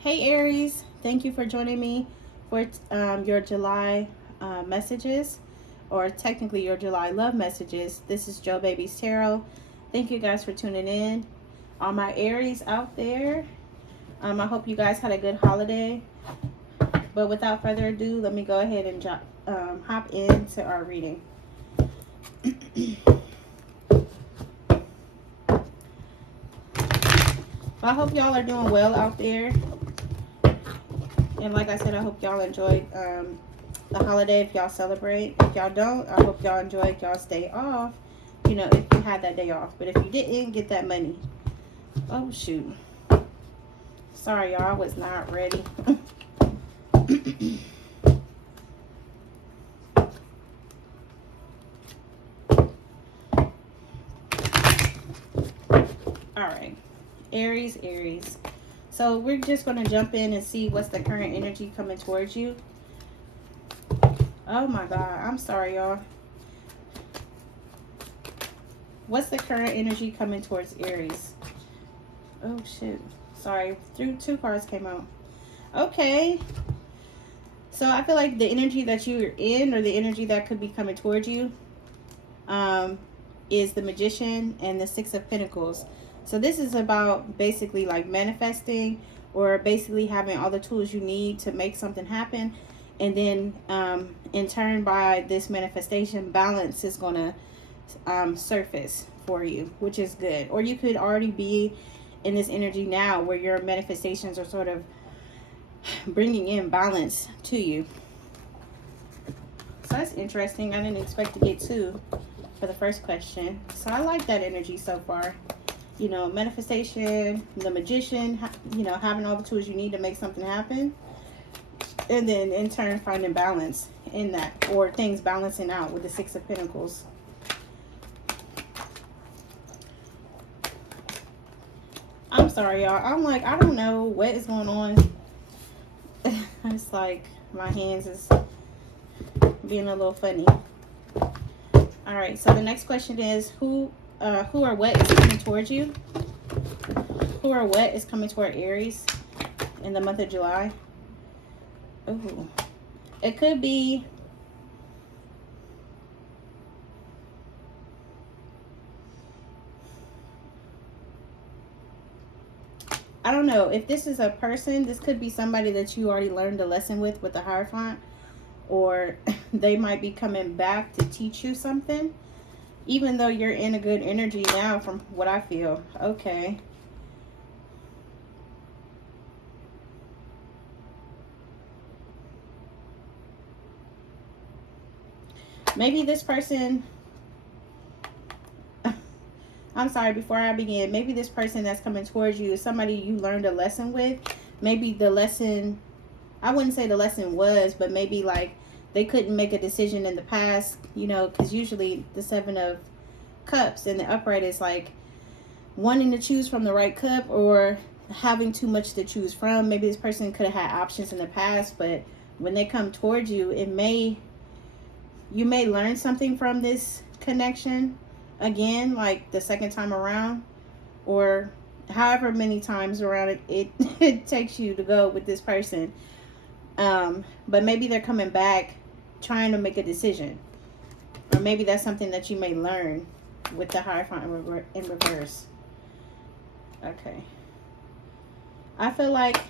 Hey Aries, thank you for joining me for your July messages, or technically your July love messages. This is JoBaby's Tarot. Thank you guys for tuning in. All my Aries out there, I hope you guys had a good holiday. But without further ado, let me go ahead and hop into our reading. I hope y'all are doing well out there. And like I said, I hope y'all enjoyed the holiday if y'all celebrate. If y'all don't, I hope y'all enjoyed y'all's day off. You know, if you had that day off. But if you didn't, get that money. Oh, shoot. Sorry, y'all. I was not ready. Alright. Aries. So we're just going to jump in and see what's the current energy coming towards you. Oh my God. I'm sorry, y'all. What's the current energy coming towards Aries? Oh, shit. Sorry. Two cards came out. Okay. So I feel like the energy that you're in, or the energy that could be coming towards you, is the Magician and the Six of Pentacles. So this is about basically like manifesting, or basically having all the tools you need to make something happen. And then in turn, by this manifestation, balance is going to surface for you, which is good. Or you could already be in this energy now where your manifestations are sort of bringing in balance to you. So that's interesting. I didn't expect to get two for the first question. So I like that energy so far. You know, manifestation, the Magician, you know, having all the tools you need to make something happen. And then in turn, finding balance in that, or things balancing out with the Six of Pentacles. I'm sorry, y'all. I'm like, I don't know what is going on. It's like my hands is being a little funny. All right, so the next question is who or what is coming towards you? Who or what is coming toward Aries in the month of July? Oh, it could be I don't know if this is a person. This could be somebody that you already learned a lesson with the Hierophant, or they might be coming back to teach you something, even though you're in a good energy now, from what I feel. Okay. Maybe this person, I'm sorry, before I begin, maybe this person that's coming towards you is somebody you learned a lesson with. Maybe the lesson, I wouldn't say the lesson was, but maybe like they couldn't make a decision in the past, you know, because usually the Seven of Cups in the upright is like wanting to choose from the right cup, or having too much to choose from. Maybe this person could have had options in the past, but when they come towards you, you may learn something from this connection again, like the second time around, or however many times around it takes you to go with this person. But maybe they're coming back trying to make a decision, or maybe that's something that you may learn with the Hierophant in reverse. Okay, I feel like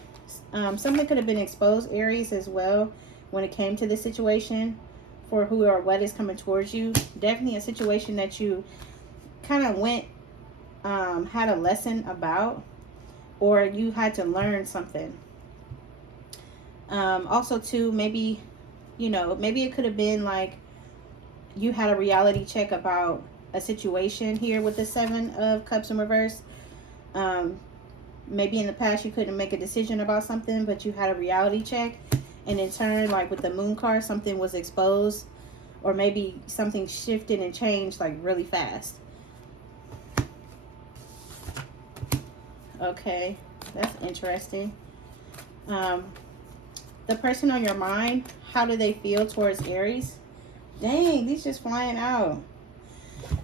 something could have been exposed, Aries, as well, when it came to this situation. For who or what is coming towards you, definitely a situation that you kind of had a lesson about, or you had to learn something. Also too, maybe, you know, maybe it could have been like you had a reality check about a situation here with the Seven of Cups in reverse. Maybe in the past you couldn't make a decision about something, but you had a reality check, and in turn, like with the Moon card, something was exposed, or maybe something shifted and changed like really fast. Okay, that's interesting. The person on your mind, how do they feel towards Aries? Dang, these just flying out.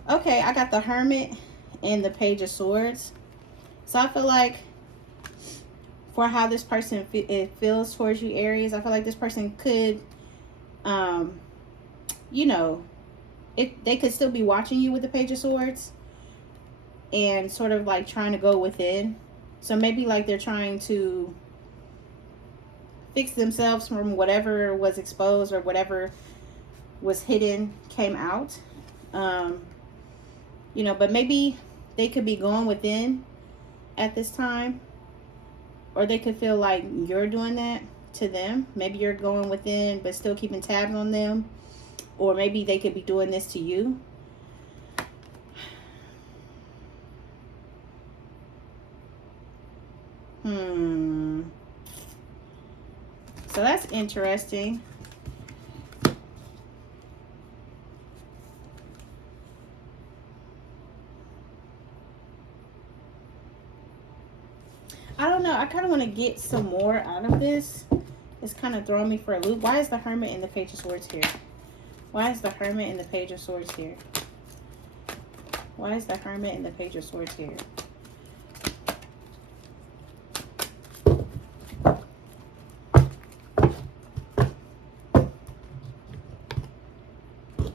Okay, I got the Hermit and the Page of Swords. So I feel like for how this person it feels towards you, Aries. I feel like this person could, you know, they could still be watching you with the Page of Swords and sort of like trying to go within. So maybe like they're trying to fix themselves from whatever was exposed or whatever was hidden came out. You know, but maybe they could be going within at this time, or they could feel like you're doing that to them. Maybe you're going within but still keeping tabs on them, or maybe they could be doing this to you. So that's interesting. I don't know. I kind of want to get some more out of this. It's kind of throwing me for a loop. Why is the Hermit and the Page of Swords here? Why is the Hermit and the Page of Swords here? Why is the Hermit and the Page of Swords here?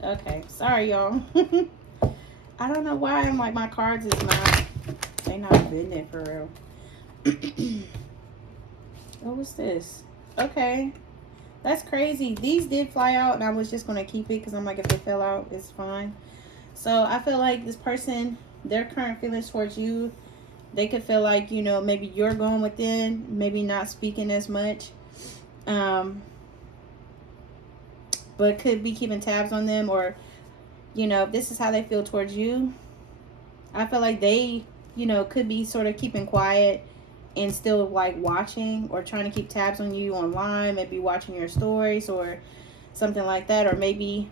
Okay, sorry y'all. I don't know why I'm like my cards is not, they not been there for real. What was this? Okay, that's crazy. These did fly out and I was just gonna keep it because I'm like, if they fell out, it's fine. So I feel like this person, their current feelings towards you, they could feel like, you know, maybe you're going within, maybe not speaking as much, but could be keeping tabs on them. Or, you know, if this is how they feel towards you, I feel like they, you know, could be sort of keeping quiet and still like watching or trying to keep tabs on you online, maybe watching your stories or something like that. Or maybe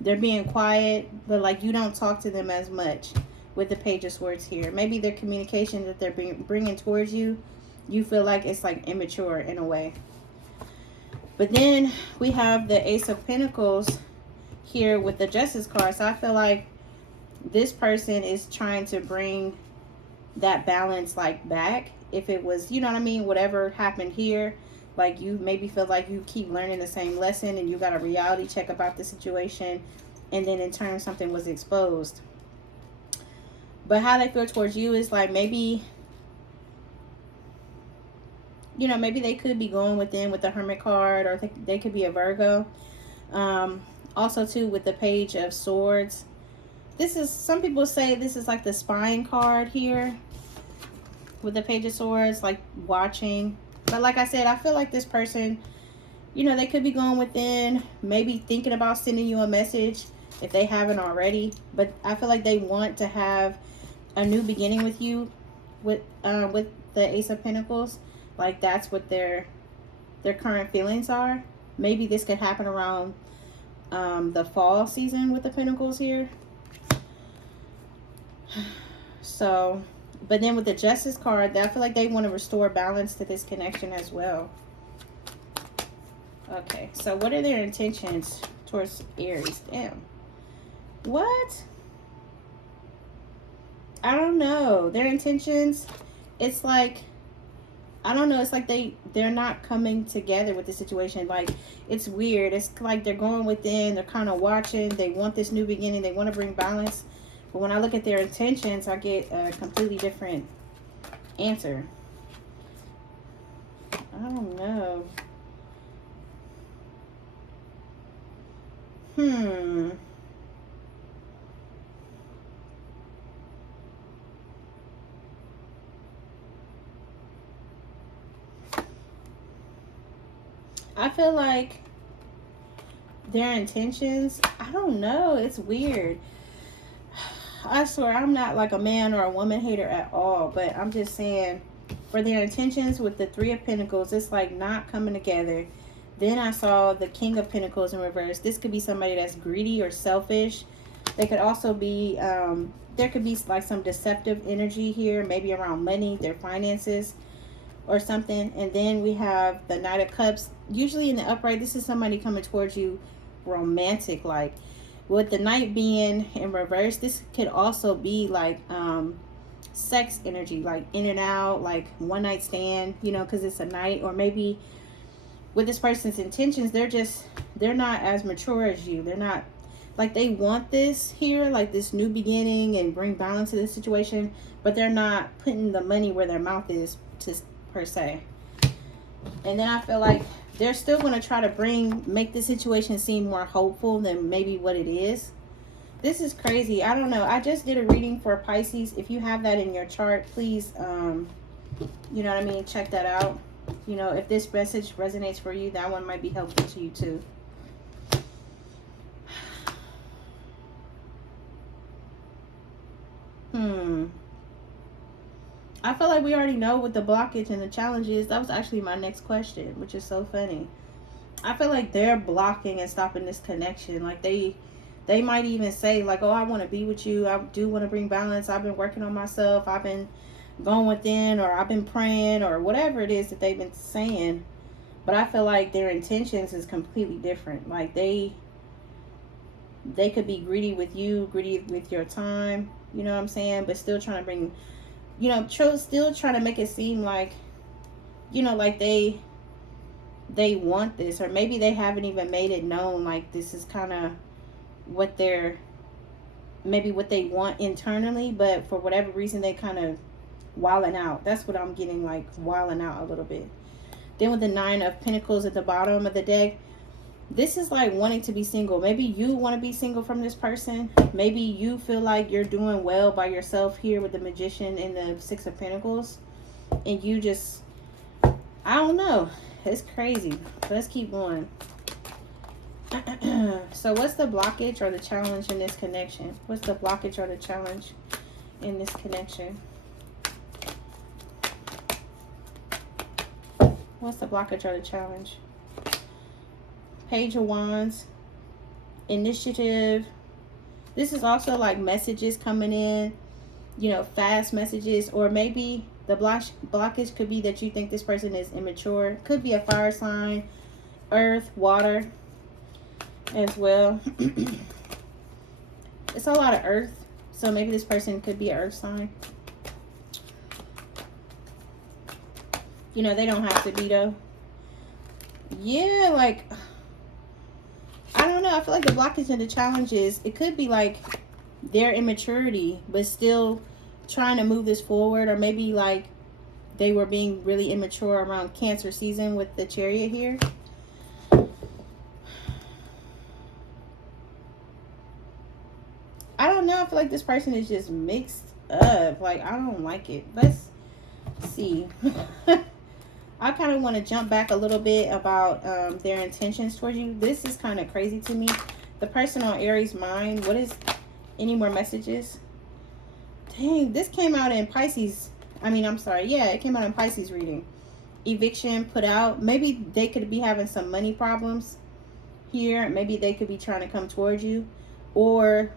they're being quiet, but like you don't talk to them as much with the Page of Swords here. Maybe their communication that they're bringing towards you, you feel like it's like immature in a way. But then we have the Ace of Pentacles here with the Justice card. So I feel like this person is trying to bring that balance like back. If it was, you know what I mean, whatever happened here, like you maybe feel like you keep learning the same lesson and you got a reality check about the situation, and then in turn something was exposed. But how they feel towards you is like maybe, you know, maybe they could be going within with the Hermit card, or they could be a Virgo. Also too with the Page of Swords, this is, some people say this is like the spying card here with the Page of Swords, like watching. But like I said, I feel like this person, you know, they could be going within, maybe thinking about sending you a message if they haven't already. But I feel like they want to have a new beginning with you with the Ace of Pentacles. Like that's what their current feelings are. Maybe this could happen around the fall season with the Pentacles here. So, but then with the Justice card, I feel like they want to restore balance to this connection as well. Okay, so what are their intentions towards Aries? Damn. What? I don't know. Their intentions, it's like, I don't know. It's like they're not coming together with the situation. Like, it's weird. It's like they're going within. They're kind of watching. They want this new beginning. They want to bring balance. But when I look at their intentions, I get a completely different answer. I don't know. I feel like their intentions, I don't know. It's weird. I swear I'm not like a man or a woman hater at all, but I'm just saying for their intentions with the Three of Pentacles, it's like not coming together. Then I saw the King of Pentacles in reverse. This could be somebody that's greedy or selfish. They could also be, there could be like some deceptive energy here, maybe around money, their finances or something. And then we have the Knight of Cups. Usually in the upright, this is somebody coming towards you romantic, like. With the Knight being in reverse, this could also be like sex energy, like in and out, like one night stand, you know, because it's a night. Or maybe with this person's intentions, they're not as mature as you. They're not, like, they want this here, like this new beginning and bring balance to this situation, but they're not putting the money where their mouth is, to per se. And then I feel like they're still going to try to make the situation seem more hopeful than maybe what it is. This is crazy. I don't know. I just did a reading for Pisces. If you have that in your chart, please, you know what I mean, check that out. You know, if this message resonates for you, that one might be helpful to you too. I feel like we already know what the blockage and the challenge is. That was actually my next question, which is so funny. I feel like they're blocking and stopping this connection. Like they might even say like, oh, I want to be with you. I do want to bring balance. I've been working on myself. I've been going within, or I've been praying, or whatever it is that they've been saying. But I feel like their intentions is completely different. Like they could be greedy with you, greedy with your time. You know what I'm saying? But still trying to bring, you know, still trying to make it seem like, you know, like they want this, or maybe they haven't even made it known, like this is kind of what maybe what they want internally, but for whatever reason they kind of wilding out. That's what I'm getting, like wilding out a little bit. Then with the 9 of Pentacles at the bottom of the deck, this is like wanting to be single. Maybe you want to be single from this person. Maybe you feel like you're doing well by yourself here with the Magician and the 6 of Pentacles, and you just, I don't know, it's crazy. Let's keep going. So what's the blockage or the challenge in this connection? What's the blockage or the challenge in this connection? What's the blockage or the challenge? Page of Wands, initiative. This is also like messages coming in, you know, fast messages. Or maybe the blockage could be that you think this person is immature. Could be a fire sign, earth, water as well. It's a lot of earth, so maybe this person could be an earth sign. You know, they don't have to be though. Yeah, like, I don't know. I feel like the blockage and the challenges, it could be like their immaturity, but still trying to move this forward. Or maybe like they were being really immature around Cancer season with the Chariot here. I don't know. I feel like this person is just mixed up. Like, I don't like it. Let's see. I kind of want to jump back a little bit about their intentions towards you. This is kind of crazy to me. The person on Aries' mind. What is any more messages? Dang, this came out in Pisces. I mean, I'm sorry. Yeah, it came out in Pisces reading. Eviction, put out. Maybe they could be having some money problems here. Maybe they could be trying to come towards you. Or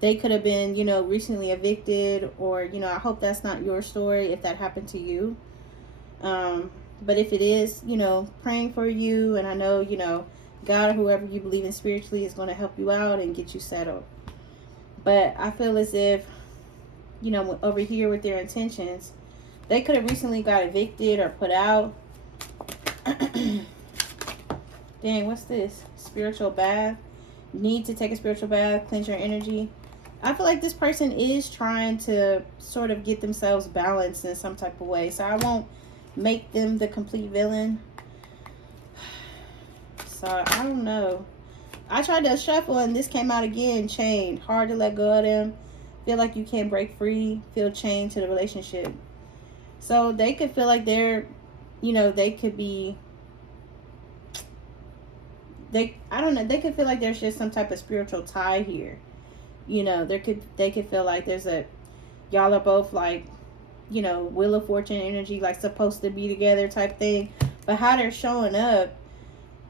they could have been, you know, recently evicted. Or, you know, I hope that's not your story if that happened to you. But if it is, you know, praying for you, and I know, you know, God or whoever you believe in spiritually is going to help you out and get you settled. But I feel as if, you know, over here with their intentions, they could have recently got evicted or put out. Dang, what's this? Spiritual bath. Need to take a spiritual bath, cleanse your energy. I feel like this person is trying to sort of get themselves balanced in some type of way. So I won't make them the complete villain. So I don't know. I tried to shuffle and this came out again. Chained. Hard to let go of them. Feel like you can't break free. Feel chained to the relationship. So they could feel like they're, you know, they could be, I don't know, they could feel like there's just some type of spiritual tie here. You know, they could feel like there's y'all are both like, you know, Wheel of Fortune energy, like supposed to be together type thing. But how they're showing up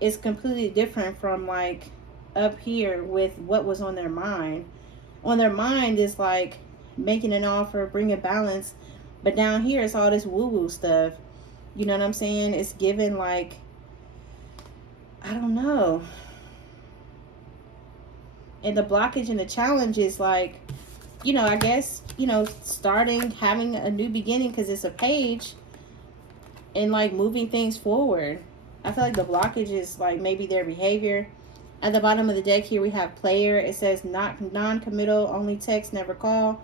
is completely different from like up here with what was on their mind. On their mind is like making an offer, bringing balance. But down here it's all this woo-woo stuff. You know what I'm saying? It's given like, I don't know. And the blockage and the challenge is like, you know, I guess, you know, starting, having a new beginning, because it's a page, and like moving things forward. I feel like the blockage is like maybe their behavior. At the bottom of the deck here we have player. It says not non-committal, only text, never call.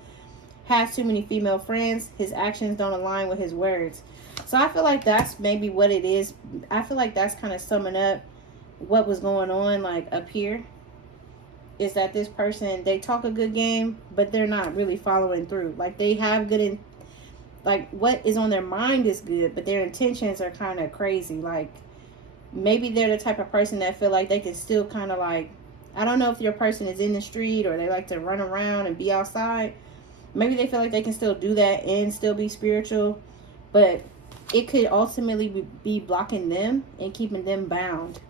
Has too many female friends. His actions don't align with his words. So I feel like that's maybe what it is. I feel like that's kind of summing up what was going on like up here. Is that this person, they talk a good game, but they're not really following through. Like they have good in, like what is on their mind is good, but their intentions are kind of crazy. Like maybe they're the type of person that feel like they can still kind of like, I don't know if your person is in the street or they like to run around and be outside. Maybe they feel like they can still do that and still be spiritual, but it could ultimately be blocking them and keeping them bound.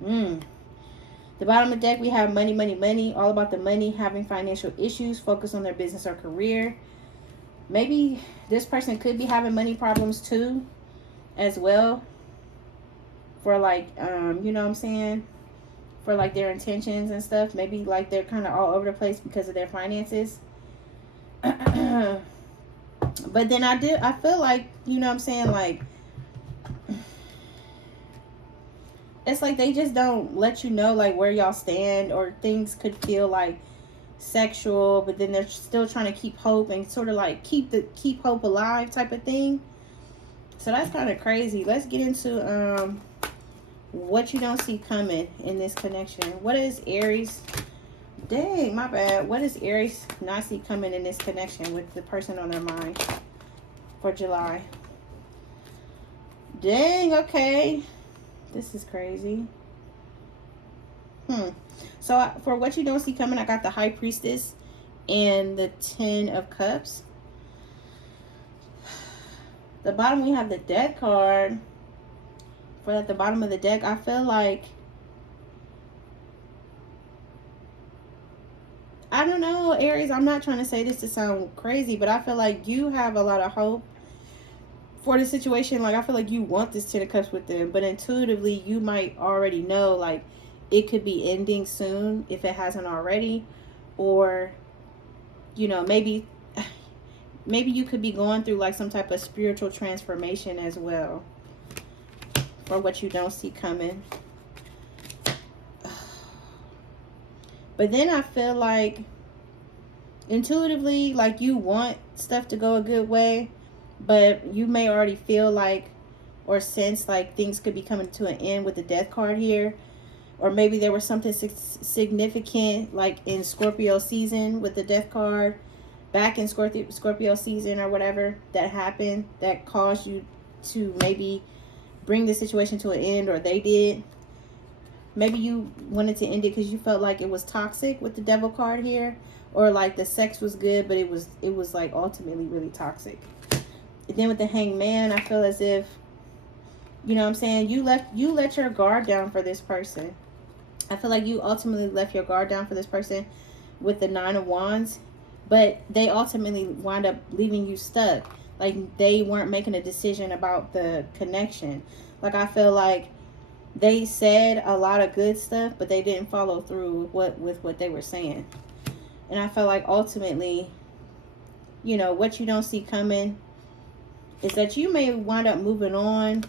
The bottom of the deck we have money, money, money. All about the money, having financial issues, focus on their business or career. Maybe this person could be having money problems too as well, for like you know what I'm saying, for like their intentions and stuff. Maybe like they're kind of all over the place because of their finances. But then I feel like, you know what I'm saying, like it's like they just don't let you know like where y'all stand, or things could feel like sexual, but then they're still trying to keep hope and sort of like keep hope alive type of thing. So that's kind of crazy. Let's get into what you don't see coming in this connection. What is Aries? Dang, my bad. What is Aries not see coming in this connection with the person on their mind for July? Dang, okay. This is crazy. So for what you don't see coming, I got the High Priestess and the Ten of Cups. The bottom we have the Death card. For at the bottom of the deck, I feel like, I don't know, Aries, I'm not trying to say this to sound crazy, but I feel like you have a lot of hope for the situation. Like I feel like you want this Ten of Cups with them, but intuitively you might already know like it could be ending soon if it hasn't already, or you know, maybe you could be going through like some type of spiritual transformation as well, or what you don't see coming. But then I feel like intuitively like you want stuff to go a good way, but you may already feel like or sense like things could be coming to an end with the Death card here. Or maybe there was something significant like in Scorpio season with the Death card, back in Scorpio season or whatever, that happened that caused you to maybe bring the situation to an end, or they did. Maybe you wanted to end it because you felt like it was toxic with the Devil card here, or like the sex was good, but it was like ultimately really toxic. And then with the Hanged Man, I feel as if, you know what I'm saying, you let your guard down for this person. I feel like you ultimately left your guard down for this person with the Nine of Wands, but they ultimately wind up leaving you stuck. Like they weren't making a decision about the connection. Like I feel like they said a lot of good stuff, but they didn't follow through with what they were saying. And I feel like ultimately, you know, what you don't see coming is that you may wind up moving on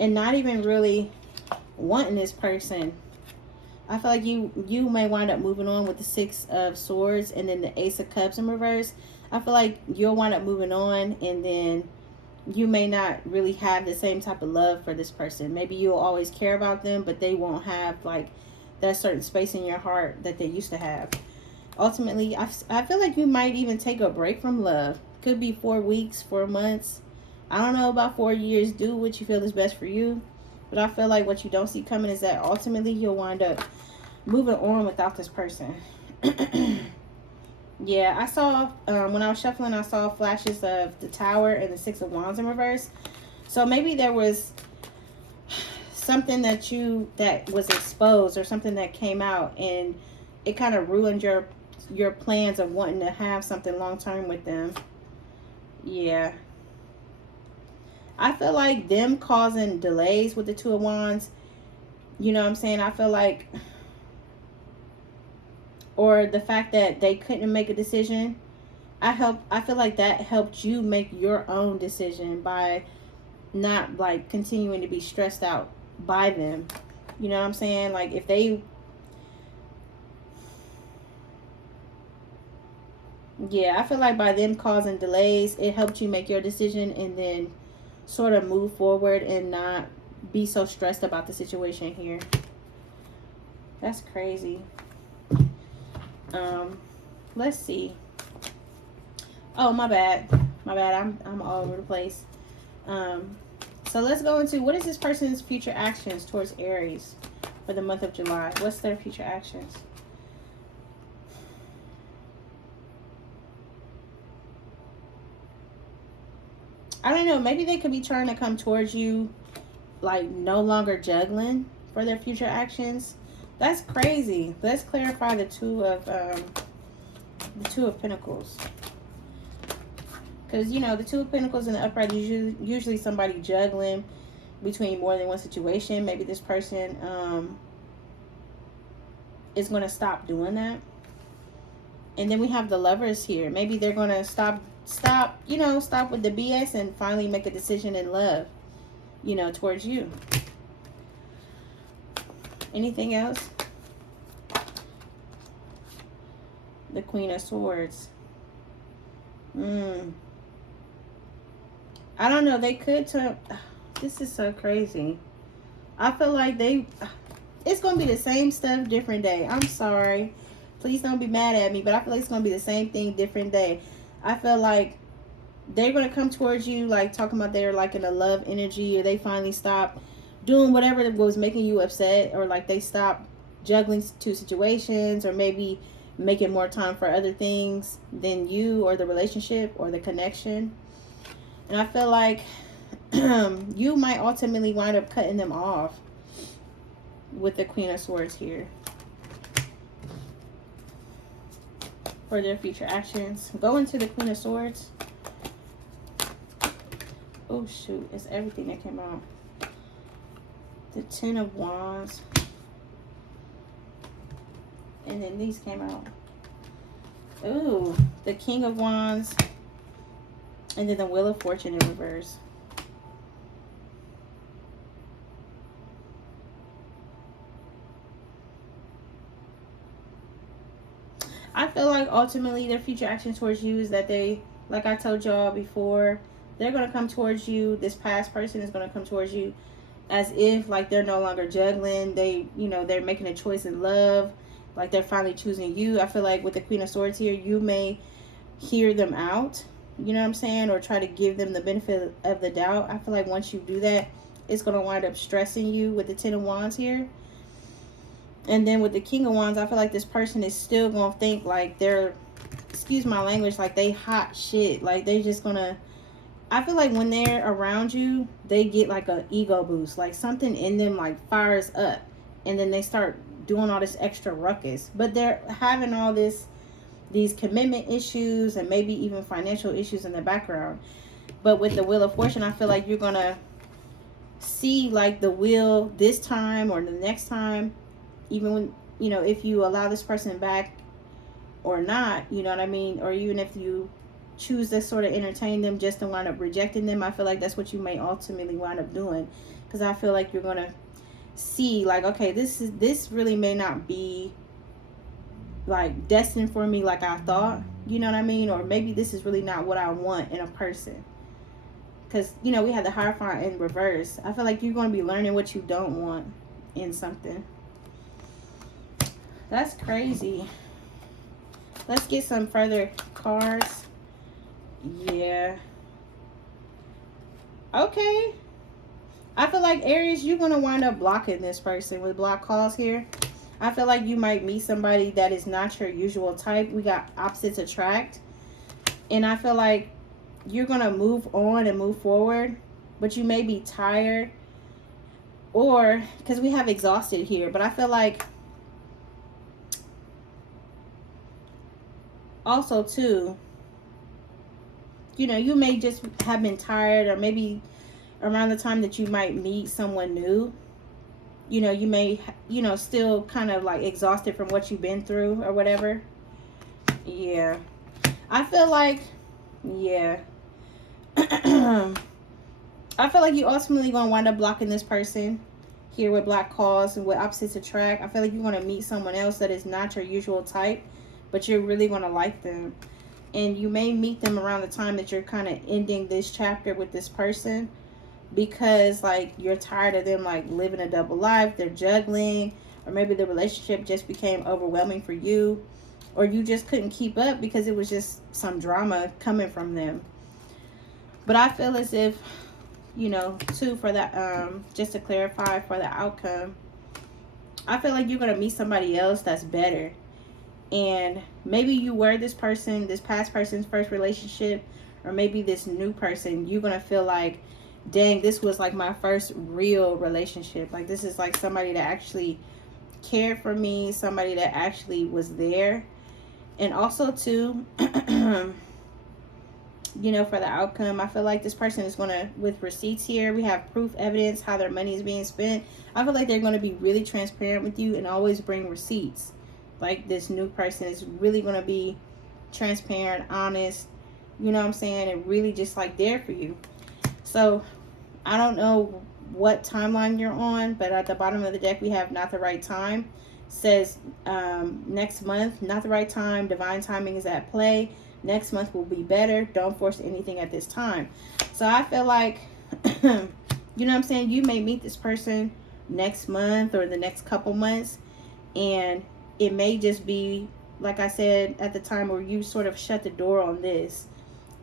and not even really wanting this person. I feel like you may wind up moving on with the Six of Swords and then the Ace of Cups in reverse. I feel like you'll wind up moving on, and then you may not really have the same type of love for this person. Maybe you'll always care about them, but they won't have like that certain space in your heart that they used to have. Ultimately, I feel like you might even take a break from love. Could be 4 weeks, 4 months. I don't know about 4 years. Do what you feel is best for you. But I feel like what you don't see coming is that ultimately you'll wind up moving on without this person. Yeah, I saw, when I was shuffling, I saw flashes of the Tower and the Six of Wands in reverse. So maybe there was something that was exposed, or something that came out, and it kind of ruined your plans of wanting to have something long term with them. Yeah. I feel like them causing delays with the Two of Wands, you know what I'm saying? I feel like, or the fact that they couldn't make a decision, I feel like that helped you make your own decision by not like continuing to be stressed out by them. You know what I'm saying? Like if they, yeah, I feel like by them causing delays, it helped you make your decision and then sort of move forward and not be so stressed about the situation here. That's crazy. Um, let's see. Oh, my bad. My bad. I'm all over the place. Um, so let's go into what is this person's future actions towards Aries for the month of July? What's their future actions? I don't know. Maybe they could be trying to come towards you, like no longer juggling for their future actions. That's crazy. Let's clarify the Two of Pentacles. Because, you know, the Two of Pentacles in the upright is usually somebody juggling between more than one situation. Maybe this person is going to stop doing that. And then we have the Lovers here. Maybe they're going to stop with the BS and finally make a decision in love, you know, towards you. Anything else? The Queen of Swords. I don't know. They could turn. This is so crazy. I feel like it's going to be the same stuff, different day. I'm sorry. Please don't be mad at me, but I feel like it's going to be the same thing, different day. I feel like they're going to come towards you, like talking about they're like in a love energy, or they finally stop doing whatever was making you upset, or like they stop juggling two situations, or maybe making more time for other things than you or the relationship or the connection. And I feel like you might ultimately wind up cutting them off with the Queen of Swords here for their future actions. Go into the Queen of Swords. Oh shoot, it's everything that came out. The Ten of Wands. And then these came out. Ooh, the King of Wands. And then the Wheel of Fortune in reverse. I feel like ultimately their future action towards you is that they, like I told y'all before, they're going to come towards you. This past person is going to come towards you as if like they're no longer juggling. They, you know, they're making a choice in love. Like they're finally choosing you. I feel like with the Queen of Swords here, you may hear them out. You know what I'm saying? Or try to give them the benefit of the doubt. I feel like once you do that, it's going to wind up stressing you with the Ten of Wands here. And then with the King of Wands, I feel like this person is still going to think like they're, excuse my language, like they hot shit. Like they just going to, I feel like when they're around you, they get like an ego boost. Like something in them like fires up. And then they start doing all this extra ruckus. But they're having all these commitment issues and maybe even financial issues in the background. But with the Wheel of Fortune, I feel like you're going to see like the wheel this time or the next time, even when, you know, if you allow this person back or not, you know what I mean? Or even if you choose to sort of entertain them just to wind up rejecting them, I feel like that's what you may ultimately wind up doing. Because I feel like you're going to see like, okay, this really may not be like destined for me like I thought, you know what I mean? Or maybe this is really not what I want in a person. Because, you know, we have the Hierophant in reverse. I feel like you're going to be learning what you don't want in something. That's crazy. Let's get some further cards. Yeah. Okay. I feel like Aries, you're going to wind up blocking this person with block calls here. I feel like you might meet somebody that is not your usual type. We got opposites attract. And I feel like you're going to move on and move forward. But you may be tired. Or, because we have exhausted here. But I feel like also too, you know, you may just have been tired. Or maybe around the time that you might meet someone new, you know, you may, you know, still kind of like exhausted from what you've been through or whatever. Yeah. I feel like, yeah. I feel like you ultimately going to wind up blocking this person here with black calls and with opposites attract. I feel like you're going to meet someone else that is not your usual type, but you're really going to like them. And you may meet them around the time that you're kind of ending this chapter with this person, because like you're tired of them like living a double life, they're juggling, or maybe the relationship just became overwhelming for you, or you just couldn't keep up because it was just some drama coming from them. But I feel as if, you know, too, for that, just to clarify for the outcome, I feel like you're going to meet somebody else that's better. And maybe you were this person, this past person's first relationship, or maybe this new person, you're going to feel like, dang, this was like my first real relationship. Like, this is like somebody that actually cared for me, somebody that actually was there. And also, too, you know, for the outcome, I feel like this person is going to, with receipts here, we have proof, evidence, how their money is being spent. I feel like they're going to be really transparent with you and always bring receipts. Like, this new person is really going to be transparent, honest, you know what I'm saying, and really just like there for you. So I don't know what timeline you're on, but at the bottom of the deck we have not the right time. Says next month, not the right time, divine timing is at play. Next month will be better. Don't force anything at this time. So I feel like, you know what I'm saying, you may meet this person next month or the next couple months, and it may just be, like I said at the time, where you sort of shut the door on this.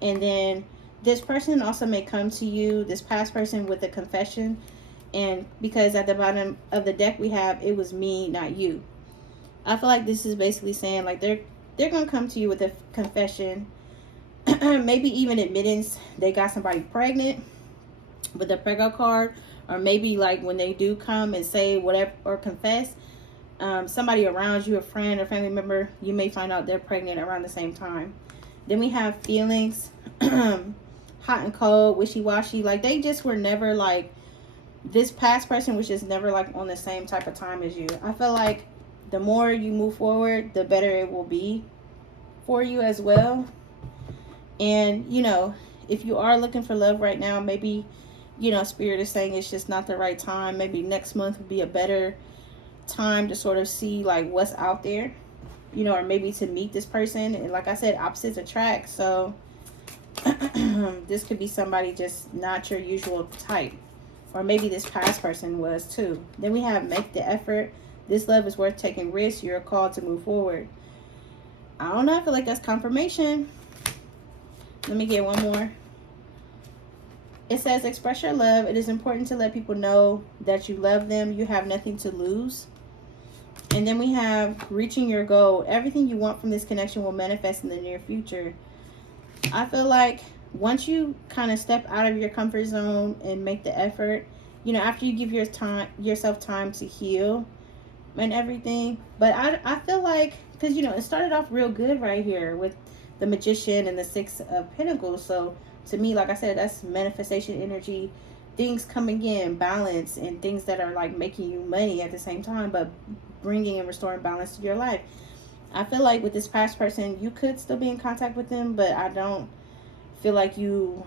And then this person also may come to you, this past person, with a confession. And because at the bottom of the deck we have, it was me, not you. I feel like this is basically saying like they're going to come to you with a confession. Maybe even admittance they got somebody pregnant with a prego card. Or maybe like when they do come and say whatever or confess, somebody around you, a friend or family member, you may find out they're pregnant around the same time. Then we have feelings, hot and cold, wishy-washy. Like they just were never like, this past person was just never like on the same type of time as you. I feel like the more you move forward, the better it will be for you as well. And, you know, if you are looking for love right now, maybe, you know, Spirit is saying it's just not the right time. Maybe next month would be a better time to sort of see like what's out there, you know, or maybe to meet this person. And like I said, opposites attract. So this could be somebody just not your usual type. Or maybe this past person was too. Then we have make the effort. This love is worth taking risks. You're called to move forward. I don't know. I feel like that's confirmation. Let me get one more. It says, express your love. It is important to let people know that you love them. You have nothing to lose. And then we have reaching your goal. Everything you want from this connection will manifest in the near future. I feel like once you kind of step out of your comfort zone and make the effort, you know, after you give yourself time to heal and everything. But I feel like, because, you know, it started off real good right here with the Magician and the Six of Pentacles. So to me, like I said, that's manifestation energy, things coming in, balance, and things that are like making you money at the same time, but bringing and restoring balance to your life. I feel like with this past person, you could still be in contact with them, but I don't feel like you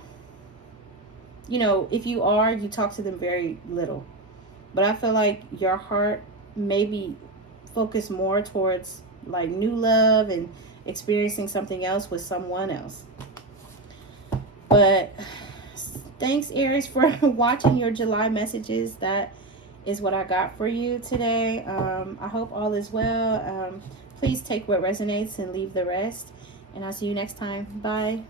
know, if you are, you talk to them very little. But I feel like your heart maybe focus more towards like new love and experiencing something else with someone else. But thanks, Aries, for watching your July messages. That is what I got for you today. I hope all is well. Please take what resonates and leave the rest. And I'll see you next time. Bye.